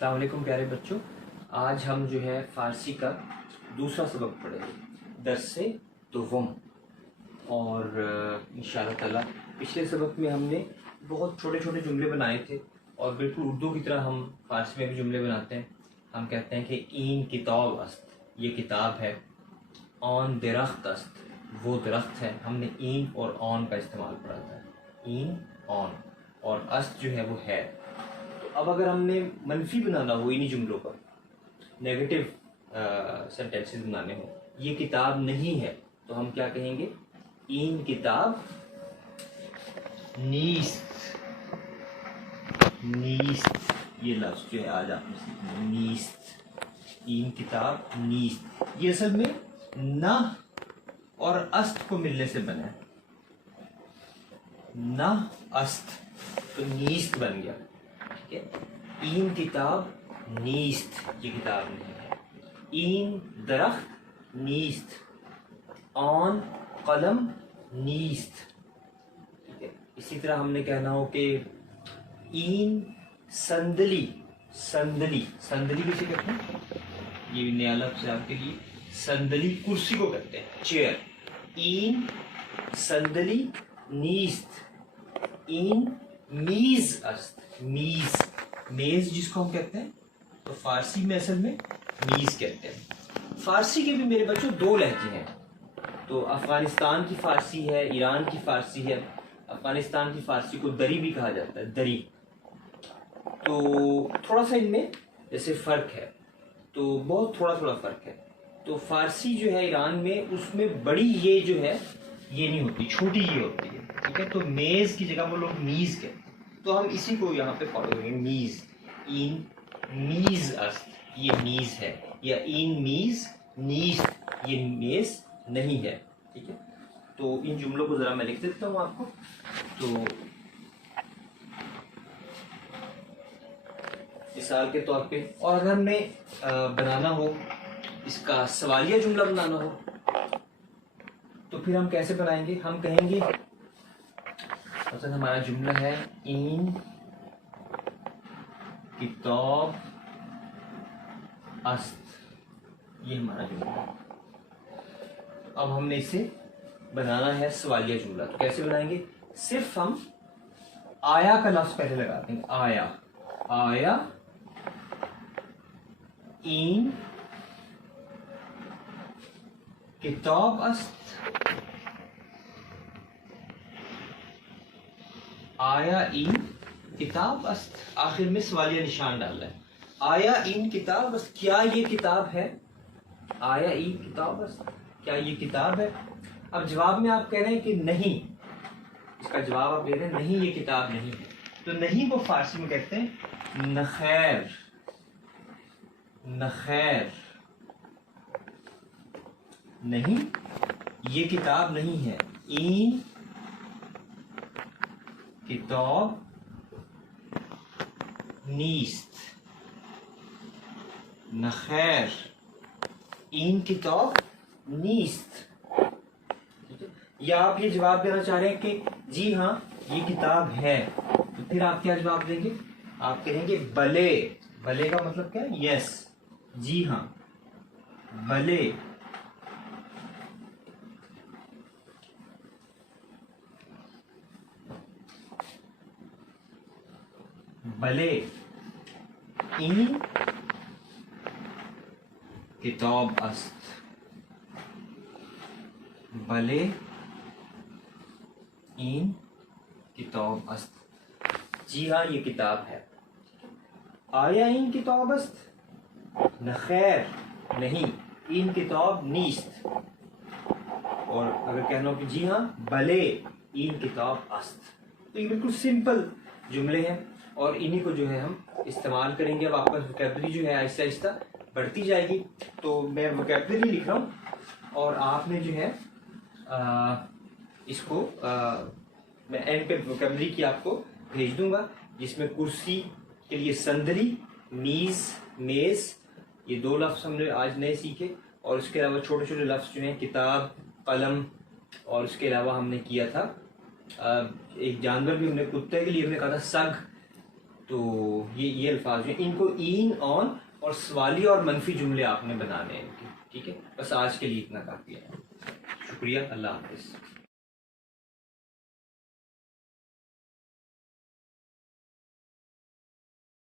السلام علیکم پیارے بچوں، آج ہم جو ہے فارسی کا دوسرا سبق پڑھیں گے، درس دوم۔ اور انشاءاللہ تعالیٰ پچھلے سبق میں ہم نے بہت چھوٹے چھوٹے جملے بنائے تھے، اور بالکل اردو کی طرح ہم فارسی میں بھی جملے بناتے ہیں۔ ہم کہتے ہیں کہ این کتاب است، یہ کتاب ہے، آن درخت است، وہ درخت ہے۔ ہم نے این اور آن کا استعمال پڑھا تھا، این آن، اور است جو ہے وہ ہے۔ اب اگر ہم نے منفی بنانا ہو انہی جملوں پر، نیگیٹو سینٹینسز بنانے ہو، یہ کتاب نہیں ہے، تو ہم کیا کہیں گے؟ این کتاب نیست، نیست یہ لفظ جو ہے آج آپ نے سیکھنا ہے، نیست، این کتاب نیست۔ یہ اصل میں نہ اور است کو ملنے سے بنا ہے، نہ است، تو نیست بن گیا۔ این کتاب نیست، یہ کتاب نہیں ہے۔ این درخت نیست، آن قلم نیست۔ اسی طرح ہم نے کہنا ہو کہ این صندلی، صندلی، صندلی کسے کہتے ہیں؟ یہ نیا لفظ ہے آپ کے لیے، صندلی کرسی کو کہتے ہیں، چیئر۔ این صندلی نیست، این میز است، میز، میز جس کو ہم کہتے ہیں، تو فارسی میں اصل میں میز کہتے ہیں۔ فارسی کے بھی میرے بچوں دو لہجے ہیں، تو افغانستان کی فارسی ہے، ایران کی فارسی ہے۔ افغانستان کی فارسی کو دری بھی کہا جاتا ہے، دری، تو تھوڑا سا ان میں جیسے فرق ہے، تو بہت تھوڑا تھوڑا فرق ہے۔ تو فارسی جو ہے ایران میں، اس میں بڑی یہ جو ہے یہ نہیں ہوتی، چھوٹی یہ ہوتی ہے، ٹھیک ہے؟ تو میز کی جگہ وہ لوگ میز کہتے ہیں، تو ہم اسی کو یہاں پہ فالو کریں گے، میز۔ این میز است، یہ میز ہے، یا این میز نیست، یہ میز نہیں ہے، ٹھیک ہے؟ تو ان جملوں کو ذرا میں لکھ دیتا ہوں آپ کو۔ تو مثال کے طور پہ، اور اگر ہم نے بنانا ہو اس کا سوالیہ جملہ بنانا ہو، تو پھر ہم کیسے بنائیں گے؟ ہم کہیں گے مثلا ہمارا جملہ ہے این کتاب است، یہ ہمارا جملہ ہے۔ اب ہم نے اسے بنانا ہے سوالیہ جملہ، تو کیسے بنائیں گے؟ صرف ہم آیا کا لفظ پہلے لگاتے ہیں، آیا، آیا این کتاب است، آیا این کتاب است، آخر میں سوالیہ نشان ڈالنا ہے۔ آیا این کتاب است، کیا یہ کتاب ہے؟ آیا این کتاب است، کیا یہ کتاب ہے؟ اب جواب میں آپ کہہ رہے ہیں کہ نہیں، اس کا جواب آپ دے رہے ہیں نہیں، یہ کتاب نہیں ہے، تو نہیں کو فارسی میں کہتے ہیں نخیر، نخیر، نہیں یہ کتاب نہیں ہے۔ این کتاب نیست، نخیر این کتاب نیست۔ یا آپ یہ جواب دینا چاہ رہے ہیں کہ جی ہاں یہ کتاب ہے، تو پھر آپ کیا جواب دیں گے؟ آپ کہیں گے بلے، بلے کا مطلب کیا ہے؟ یس، جی ہاں، بلے، بلے این کتاب است، بلے این کتاب است، جی ہاں یہ کتاب ہے۔ آیا این کتاب است، نخیر نہیں، این کتاب نیست، اور اگر کہنا ہو کہ جی ہاں بلے این کتاب است، تو یہ بالکل سمپل جملے ہیں، اور انہی کو جو ہے ہم استعمال کریں گے۔ اب آپ کا ووکیبلری جو ہے آہستہ آہستہ بڑھتی جائے گی، تو میں ووکیبلری لکھ رہا ہوں، اور آپ نے جو ہے اس کو میں اینڈ پہ ووکیبلری کی آپ کو بھیج دوں گا، جس میں کرسی کے لیے صندلی، میز، میز، یہ دو لفظ ہم نے آج نئے سیکھے، اور اس کے علاوہ چھوٹے چھوٹے لفظ جو ہیں کتاب، قلم، اور اس کے علاوہ ہم نے کیا تھا ایک جانور بھی، ہم نے کتے کے لیے ہم نے کہا تھا سگ، تو یہ الفاظ جو ہیں ان کو این آن اور سوالی اور منفی جملے آپ نے بنانے ہیں ان کے. ٹھیک ہے, بس آج کے لیے اتنا کافی ہے. شکریہ, اللہ حافظ.